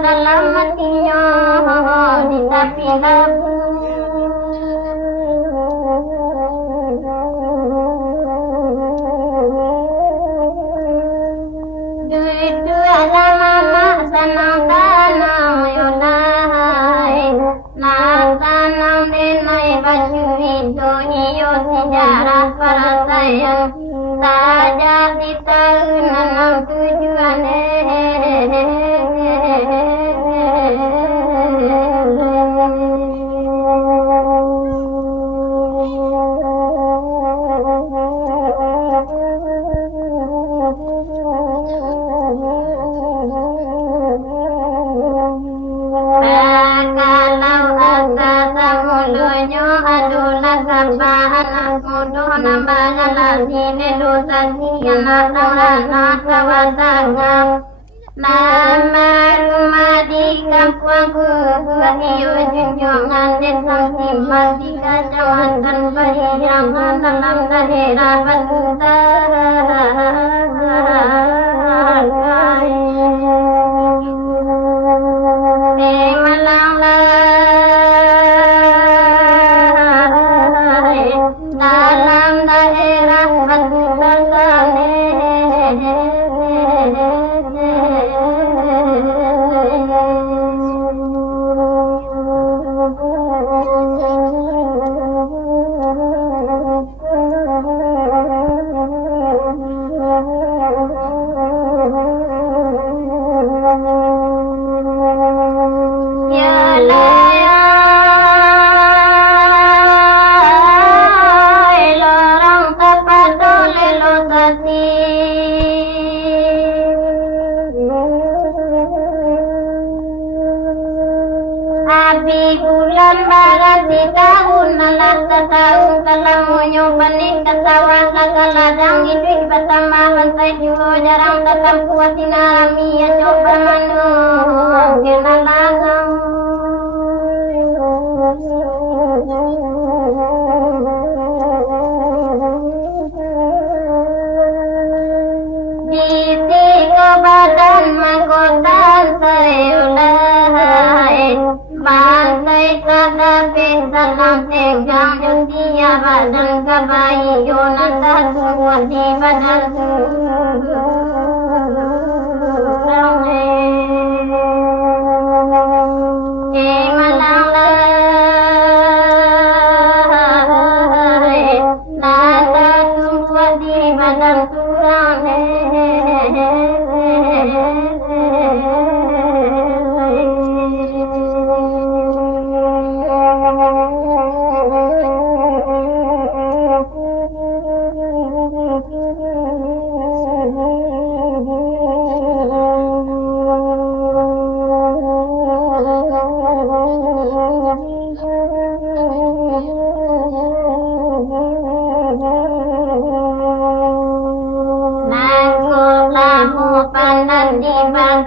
dalam hatinya tapi labu duit dua lama sanang tanam yonai na tanam din may baju itu iyo sejarah para saya saja di tahun 67an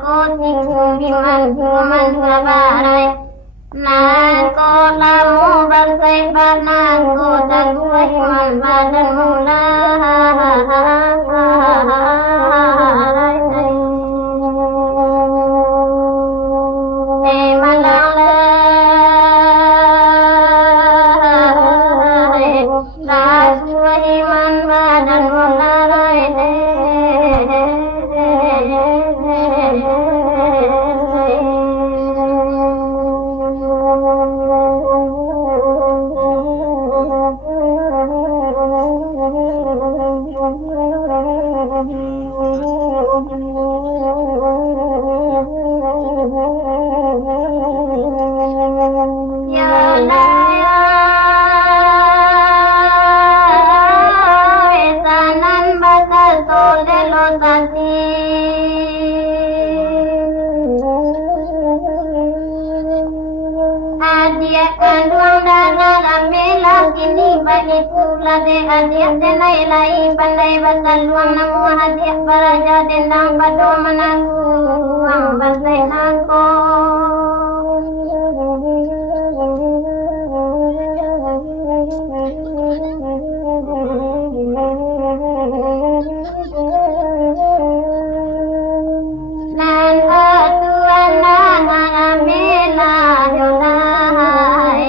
ko tinggu bimandu mandua barai nan ko lamu bagai banan ko tagua himan badan pandai basal luang namu hadiah baraja dendang bado menanggung basai nangko nan atuan nang mela yolai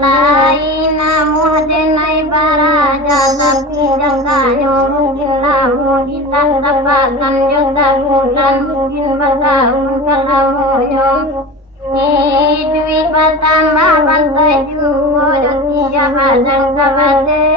lai namu denai baraja tapi janganyo mungkin namu kita dapatkan jodoh bulan mungkin bergaul kalau yo ni duit bertambah bantai juga siapa dan kabade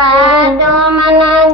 Pado manang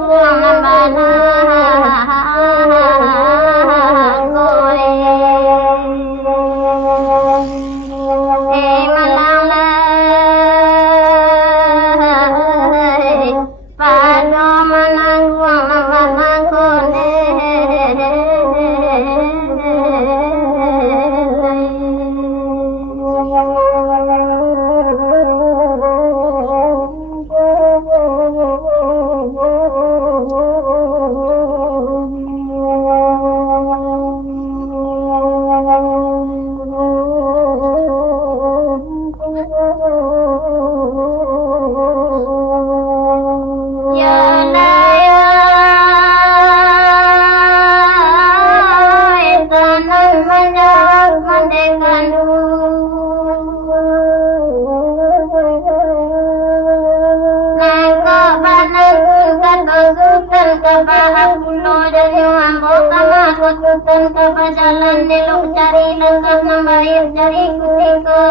bosan kepajalan delu cari langkah nambahin cari kutiko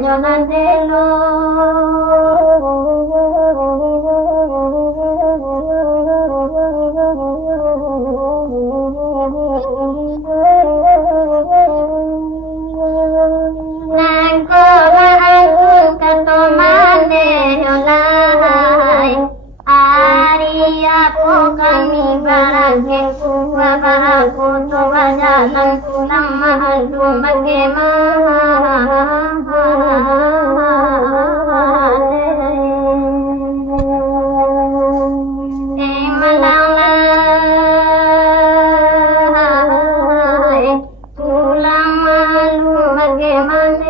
jalan delu nangkola aku ketomane yolai Arya kami barangke kuwa baraku coba jalan pulang malu bagaimana pulang malu bagaimana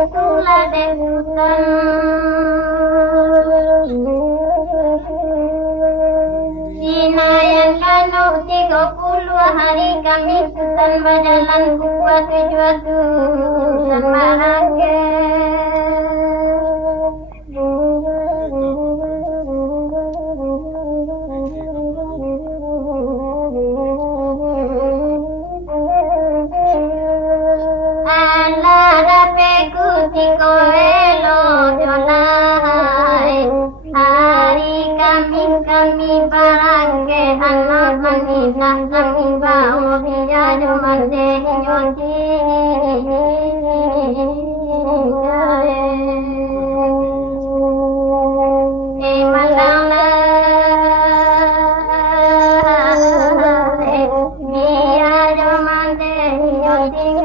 itulah debutan Sinayan kanuk 30 hari kami susan berjalan buat tujuan sama Tiko elo jonai hari kami barangge anak manina kami bau biya jomande yonti malala biya jomande yonti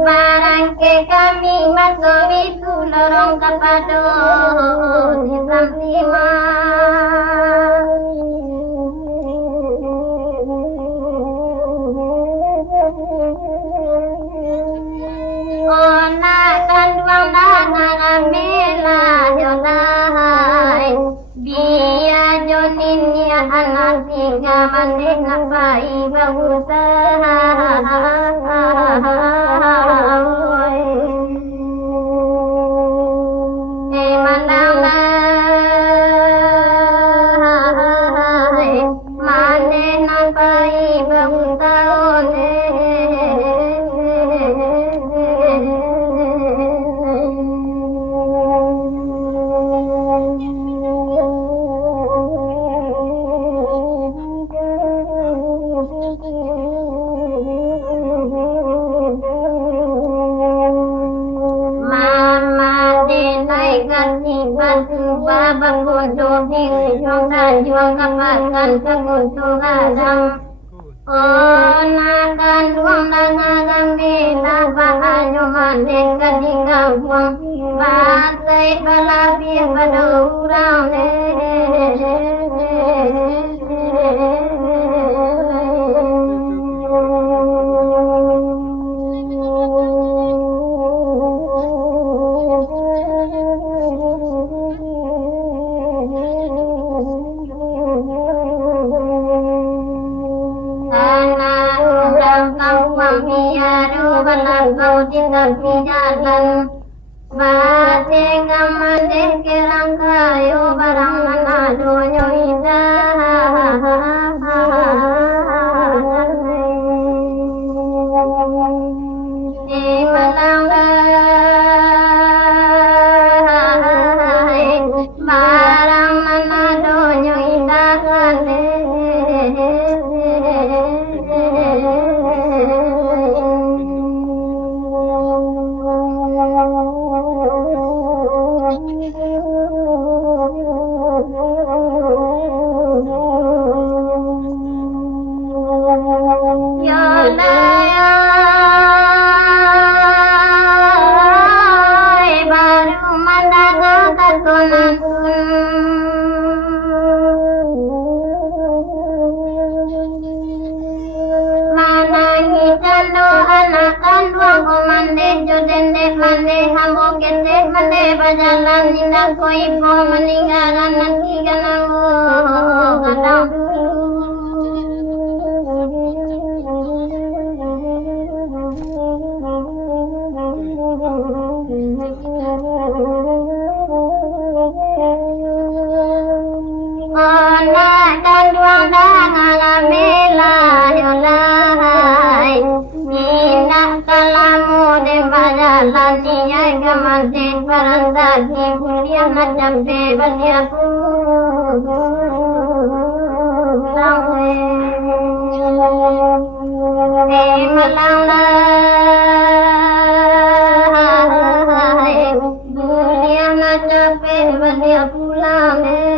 Barangke kami masawi lorong kapado di Samtima Ona kanduang dana ramela jonai Biya jonin ya anak tiga mandena bai bahusa Babang bodoh juang dan juang kapakan penguntung adam Onakan duang dan adam bila bahanyo mandeng kadinggang buang Batai balabi pada urang kau tinggal di jalan Mati ngamadeng kelang kayu barang manado nyo indah Di malang barang manado nyo indah kete mane bajalan nina koi po meninggalan nanti kanango kadang anak dan duang dan alamela yolai nina kalamu de bajalan niya gamantin parandati kuliah macam de banyaku lawe malangla dunia macam de banyaku lawe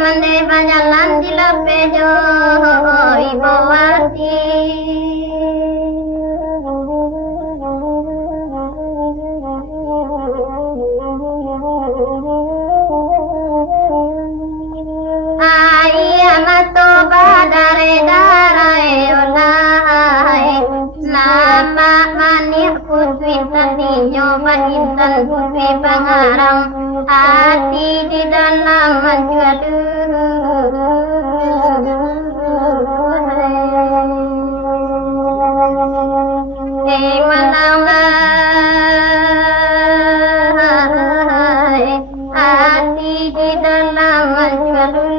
mande bajalan di lapejo ibawati ayah mato badare darai olai nama manik putri satinyo insan putri pangarang hati di dalam menjuadu hati di dalam menjuadu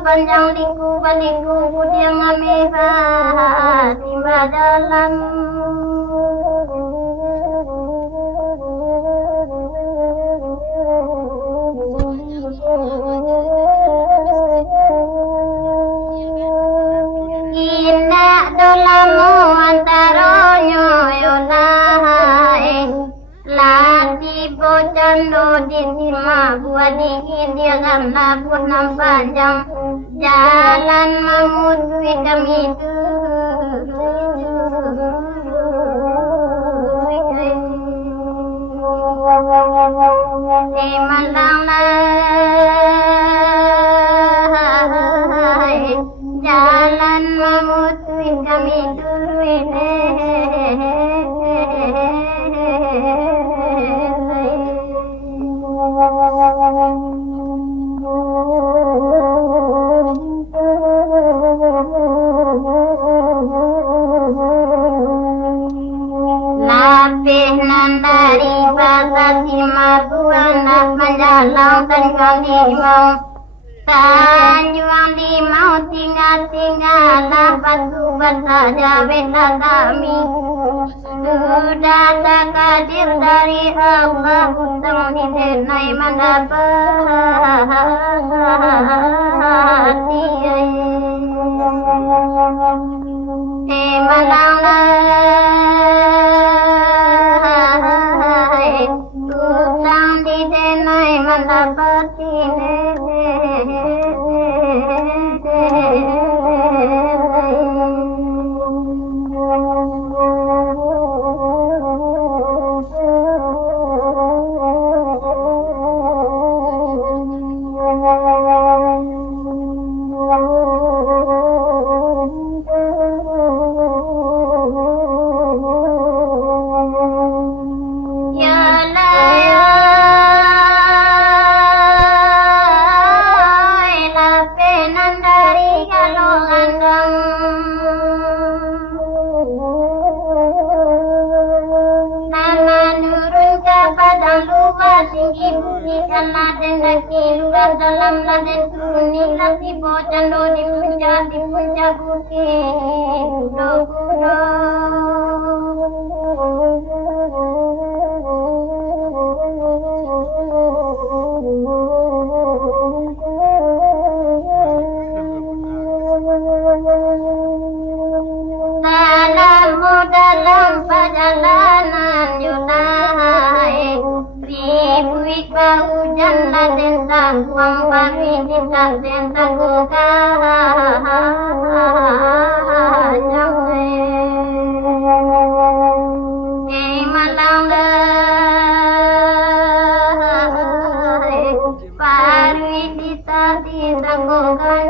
Panjang liku baliku dia ngameva timba dalam indah dolamu antaronyo yolahai lati bocando di sima buat dingin dia gamna pun panjang jalan memuji kami di mandang jalan memuji kami dulu ini. Dari batasi mabuan menjalang dan kami mau Tanjuang di mau tinggal batu saja benda kami sudah takdir dari Allah untuk didenai mendapati utang didenai mendapati luar dalam laden turuni lati bocando di puncak bukit kudo dalam perjalanan Yunai ribuit hujan laden tangkuang pari di laden tangkukan malang pari di tadi tangkukan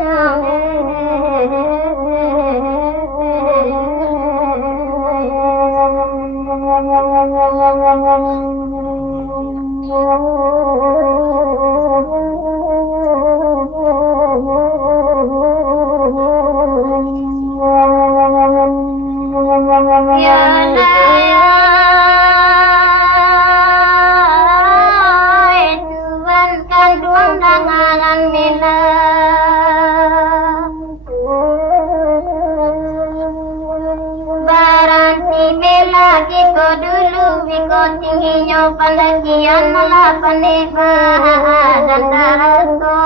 tingginya pendakian malah penikmat dan terenggo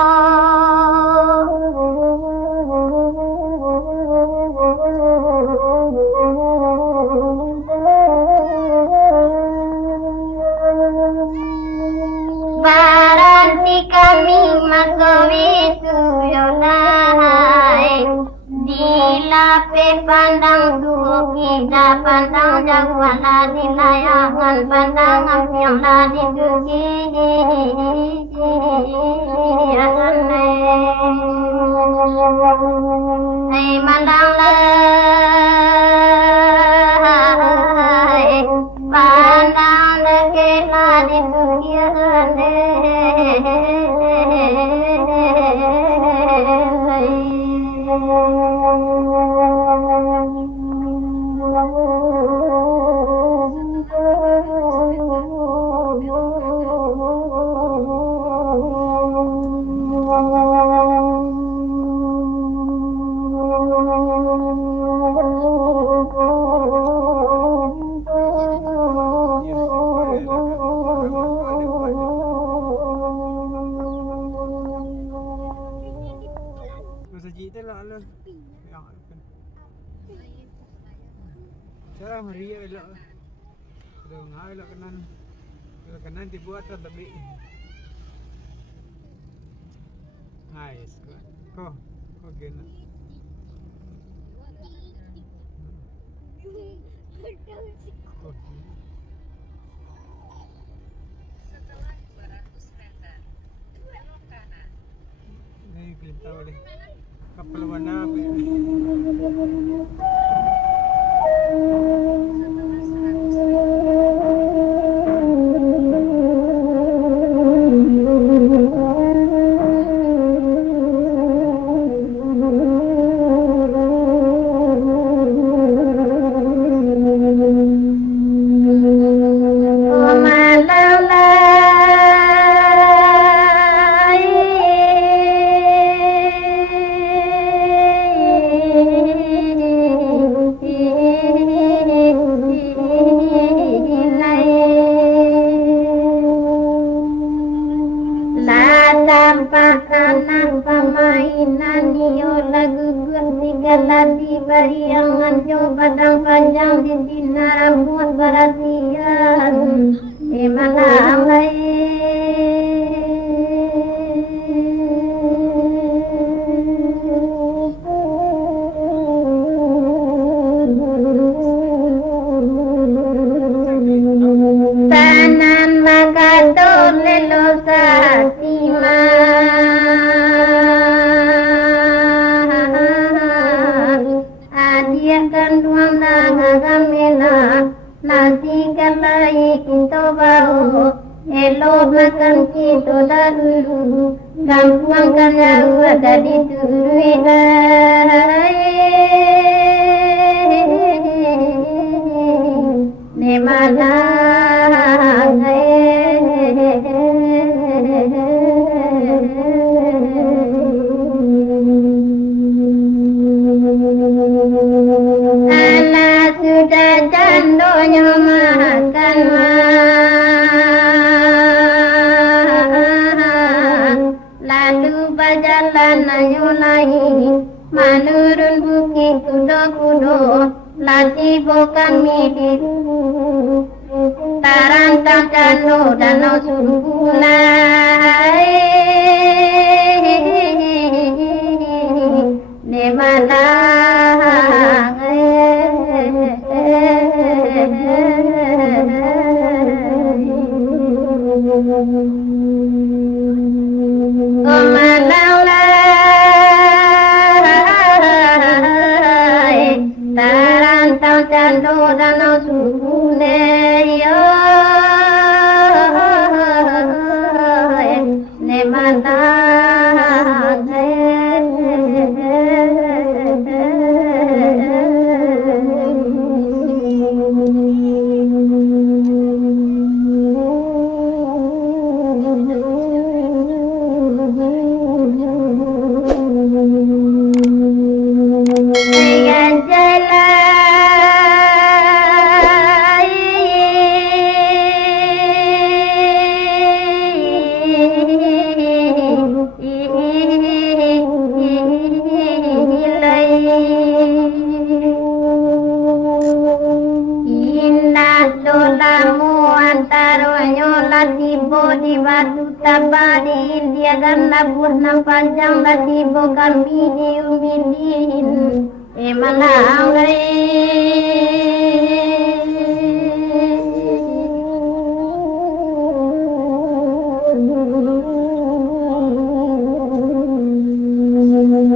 baranti kami magawi tuyonai dilape pandang dugi da pandang jagwala dilayangan pandangan yang ladi dugi hey mandang lai pandang lagi ladi dugi Saya Maria elok. Dong elok kanan dibuat tapi. Nice. Kok gena. Setelah 200 meter, belok kanan. Ini kita boleh kapal mana? Setelah 100 meter, nani lagu segala diberi angan padang panjang di sinar rambut perhatian di mana tanan magadol lelosa sima adiakan duang nagamena nasi kalai kinto baru elo makan kinto daru gampuang kanyaru ada di turuida nemana sudah jandonya makan lalu berjalan lagi menurun bukit kudo-kudo latih bukan milik tarantang danau sumbulai di mana tarantang danau sumbulai di mana di batu tabadi dia dan labuh nang panjang lati bukan bini umidin emana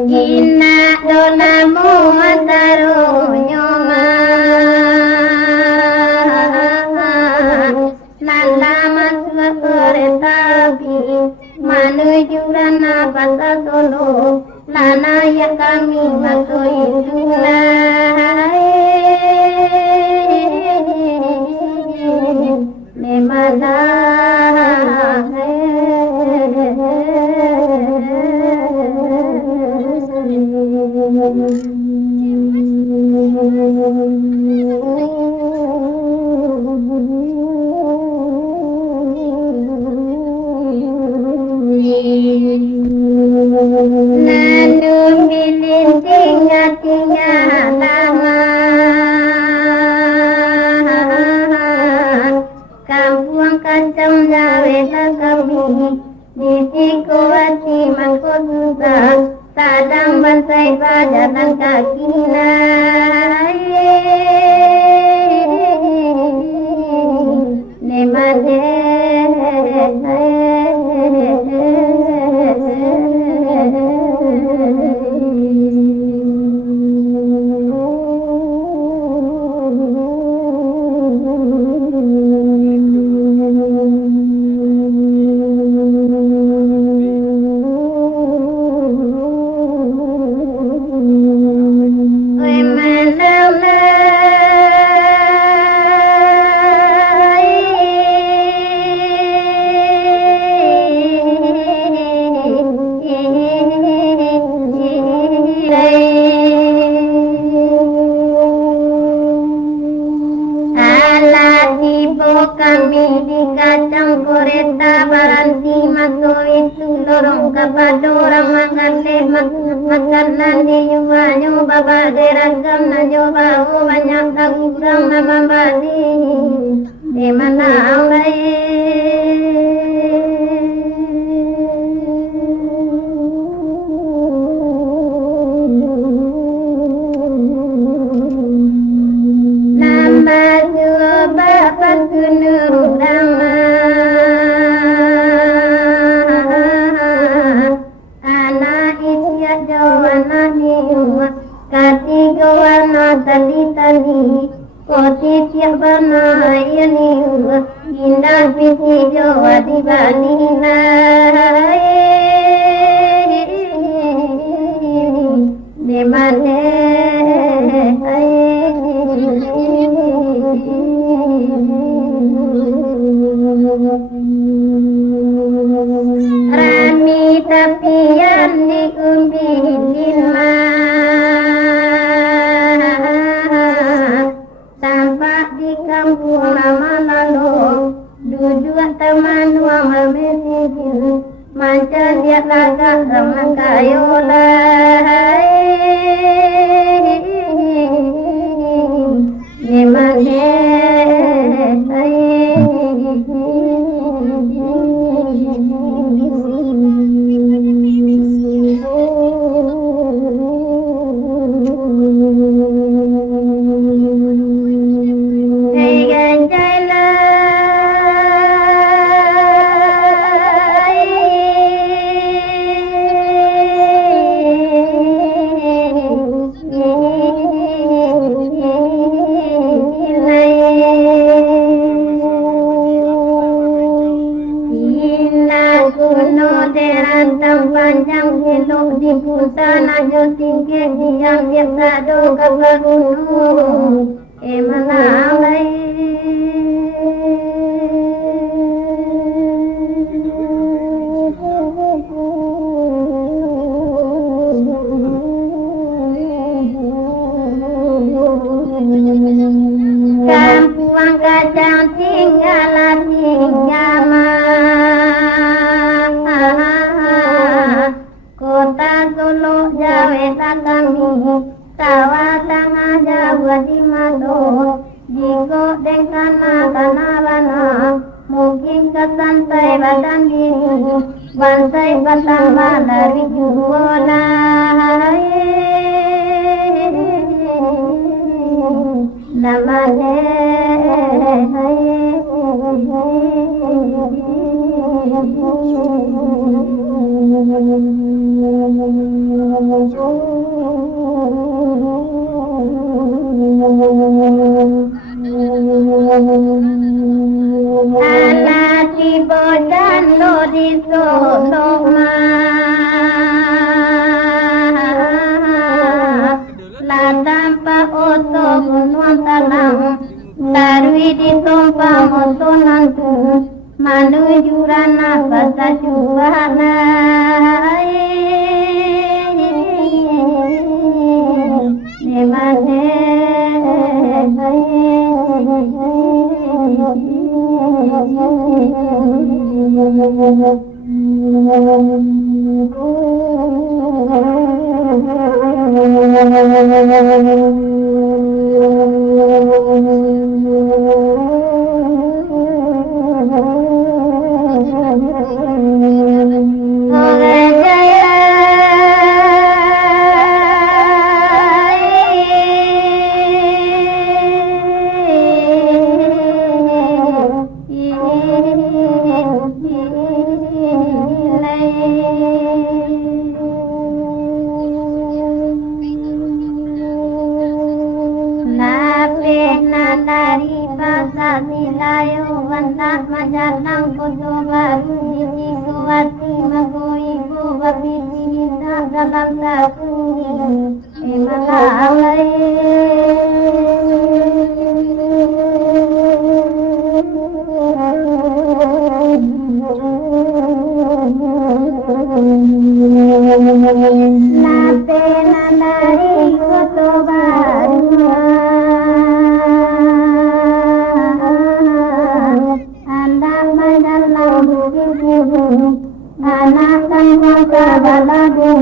inna donamu mataru nyoma menuju rana bangsa Solo lana yang kami masuk memana sadang bansai pada dan kaki makan nanti nyoba beragam nyoba banyak tak kurang nama badi di mana nama nyoba pakunurang katiga warna tali koti tiap warna ini indah piti jawa di banina di mana rani tapian di umbilin kampung lama lalu duduk teman wama berhijau manca dia lagak sama kayola gimana panjang elok di pusana jo tinggi yang biasa do kabarunu emanalai kampung kacang tinggalan kota Solo Jawa kami kawasan Jawa di Mado jiko dengkana kanabana mungkin ke santai badan diri bantai pertama dari jualan namanya anak tiba dan lo di Solo tanpa oto gunung talang tarwi di tumpah motonan tu menuju ranah kata juana di mana dari pasar nilayo bantak majalang kodo baru di kuati magoi ku babisi kita dalam takuni emalai la pena dari kodo baru anak kan mangka baladu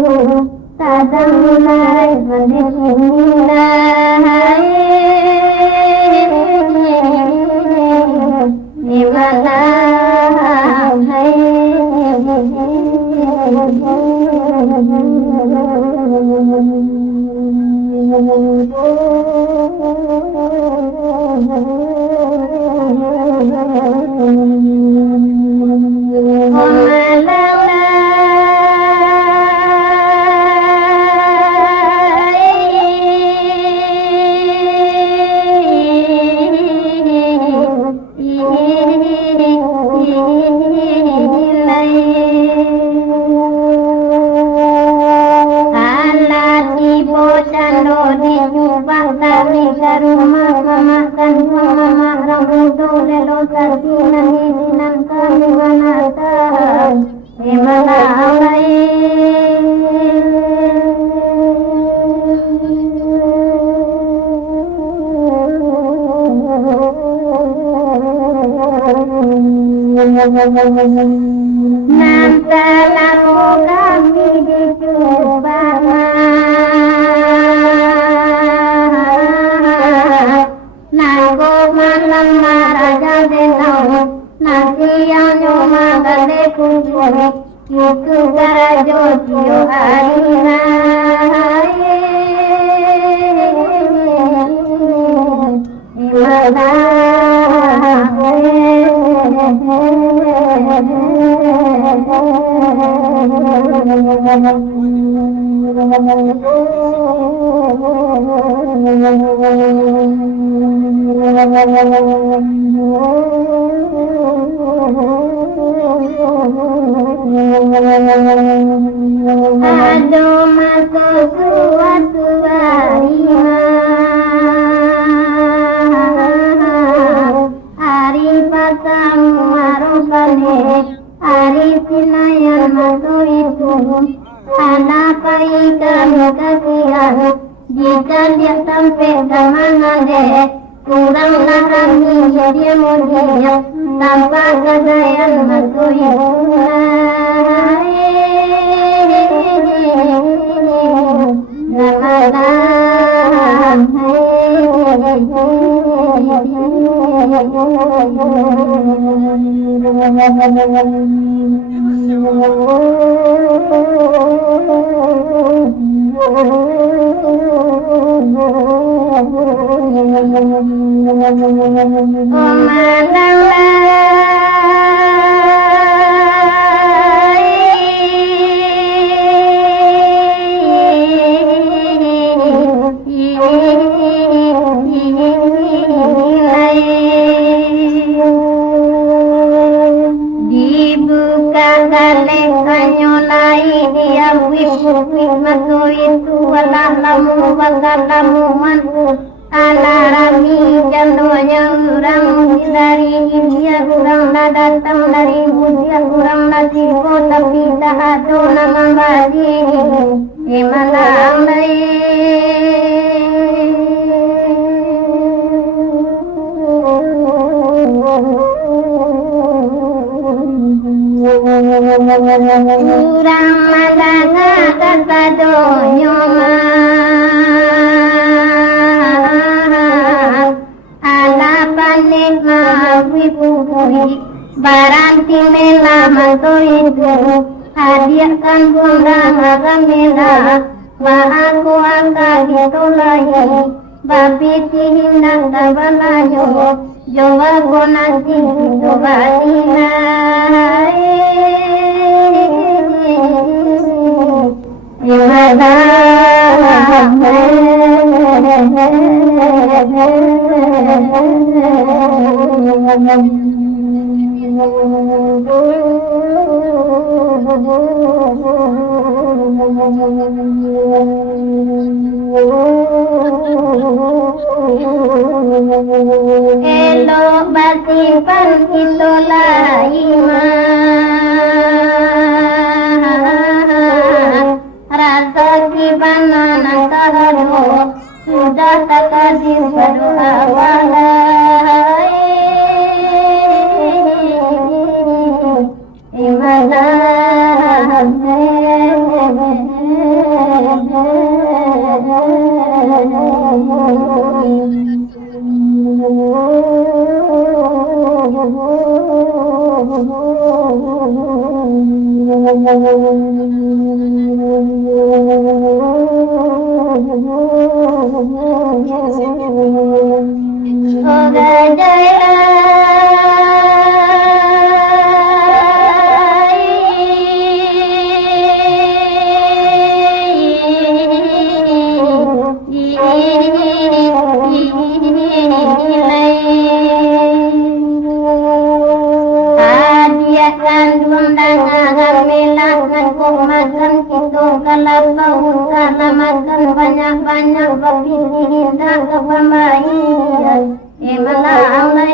selamatkan banyak-banyak berpilih dan kebaikan. Ibadah Allah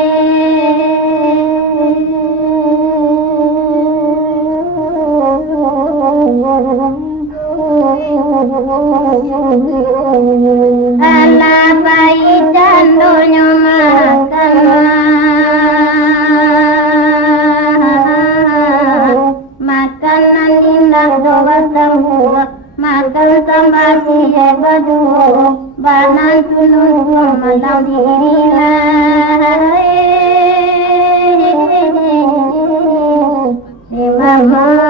baik dan dunia makan makanan indah doa semua makan tambah siap berdua banan tulung malam dirilah mama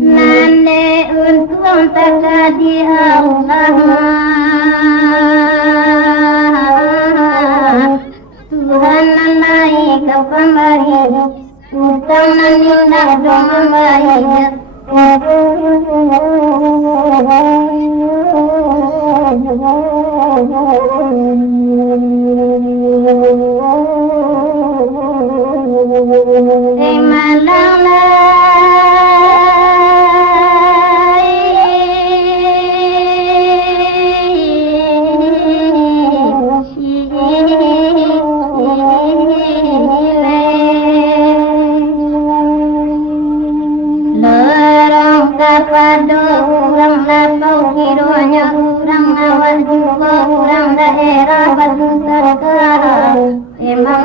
Nande untung terjadi Allah Tuhan naik ke pemberi utang dan indah doa baik Orang lapau kiranya orang awal juga orang daerah batu terkara emang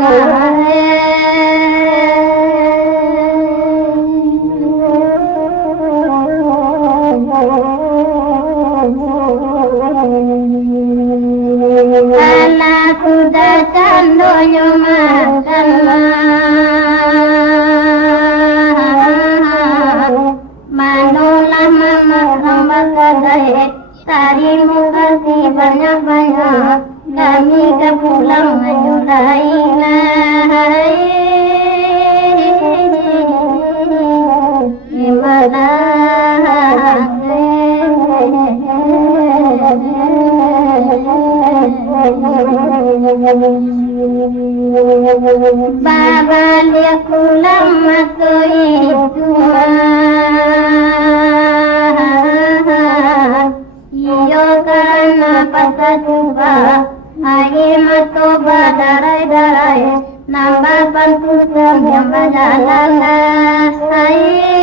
Allah sudah candonya makan Manulah mama hamba kadai Tarimu kasih banyak-banyak Kami ke pulang menyulailah Baba dia pulang masuk itu Iyo karena pasal coba Hai mato badarai-darai Nambah bantu yang berjalan Hai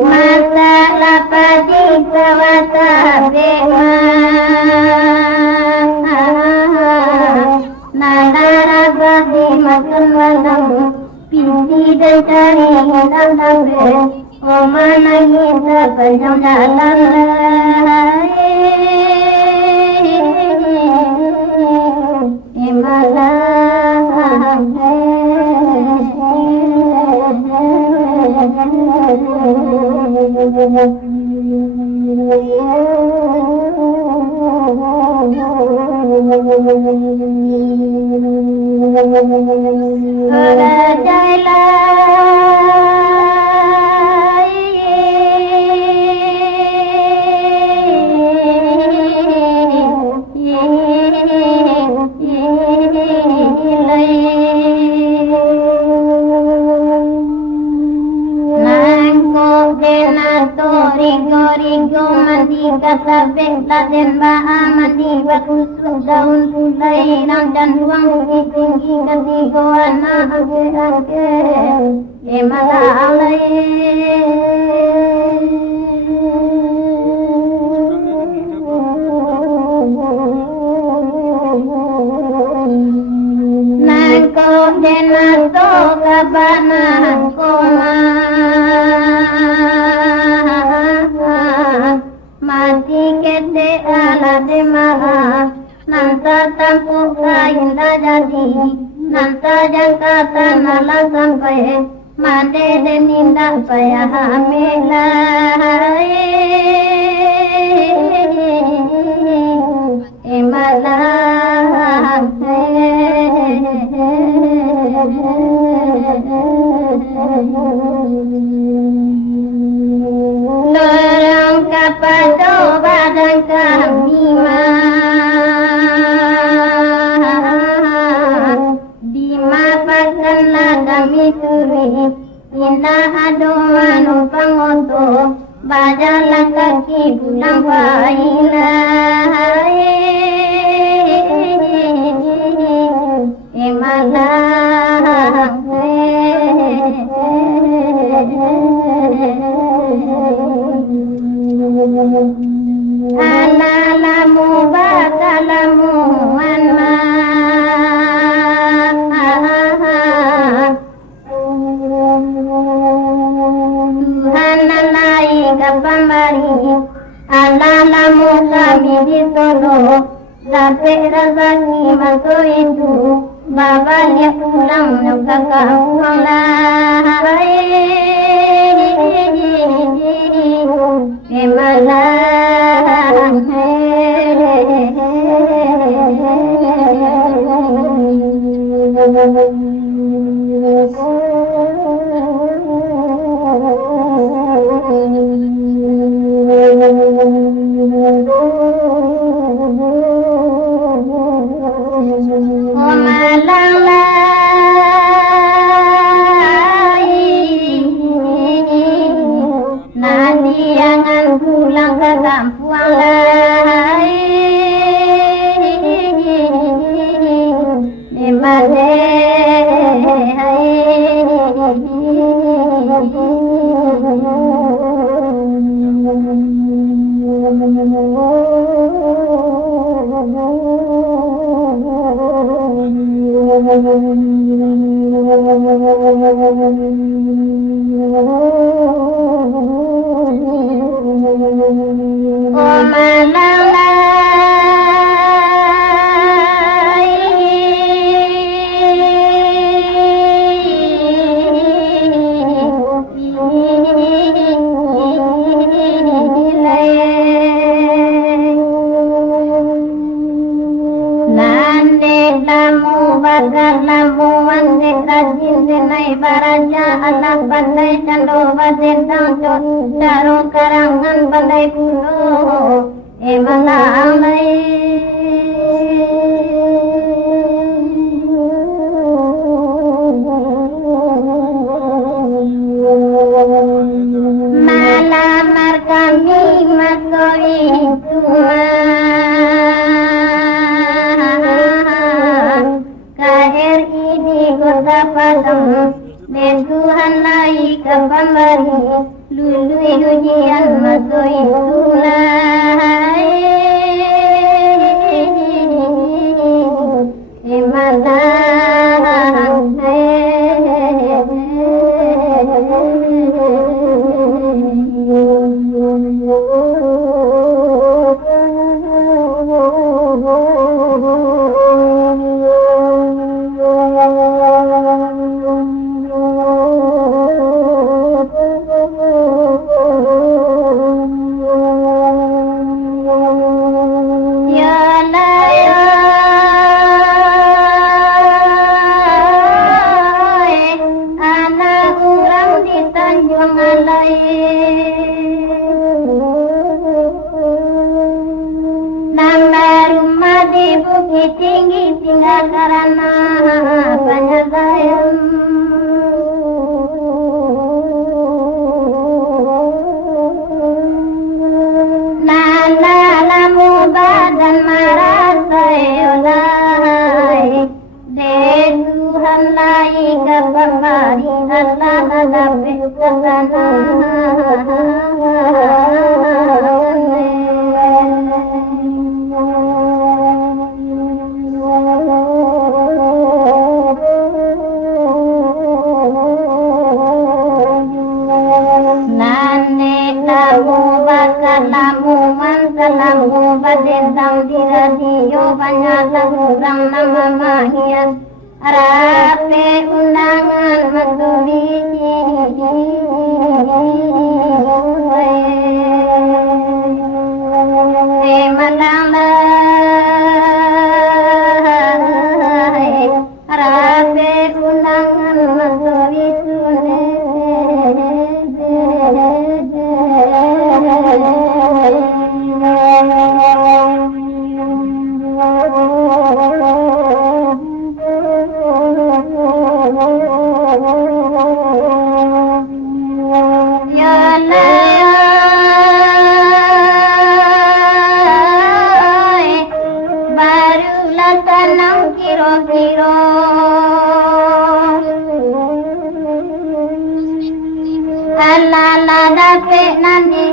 Masa lapati kawasa bema Nandara bagi makan malam Pinti dan cari hilang sampai Oma nangis sepanjang jalan Rigo mandi kasabeh laden baha mandi bakusuk daun pulai nang dan ruang tinggi ketiga anak ake emala alai nangko denato kabana koma mati kete ala de maha nanta tampu kain jadi nanta jangka tanala sampai mate de ninda paya hamila emala Analamu batalamu anma Tuhanalai kapambari Analamu kami ditolo Sampai rezeki masuk itu Babanya pulang kakak lai pulang ke kampung di mana anak bandai cando basentang cot caro karangan bandai pulo emana amai malamar kami masoi KRI di Kota Padang dan Tuhan naik ke pemberi lului ujian masuk tunai emana Bukit tinggi tinggal karena penyelesaian Nana lamu badan marah sayulai De Tuhan lai kebambari Allah hadapi kesana Salamu man salamu badentang diradiyo banyak kurang nama mahian rape undangan maturi manang rape undangan maturi Barulah tanam kiro-kiro la dapat nanti.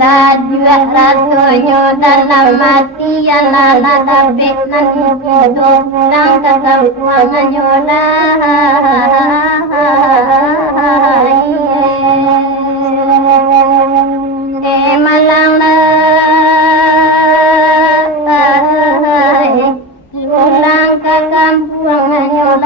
Sajua ratunya dalam mati Allah la dapat nanti itu dan kesempuannya malang pulang ke kampungnya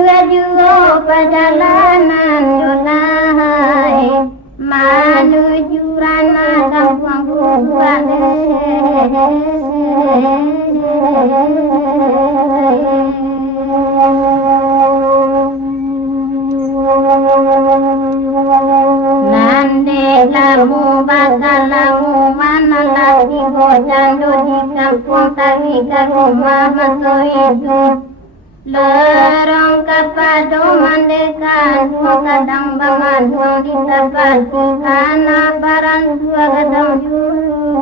dia juga perjalanan dolai menuju ranah kampung kuburan. Lamu bakal lamu mana lagi bojang di kampung tadi ke rumah maso itu lorong kepada mandekan kadang bangan di tempat anak barang dua kadang juru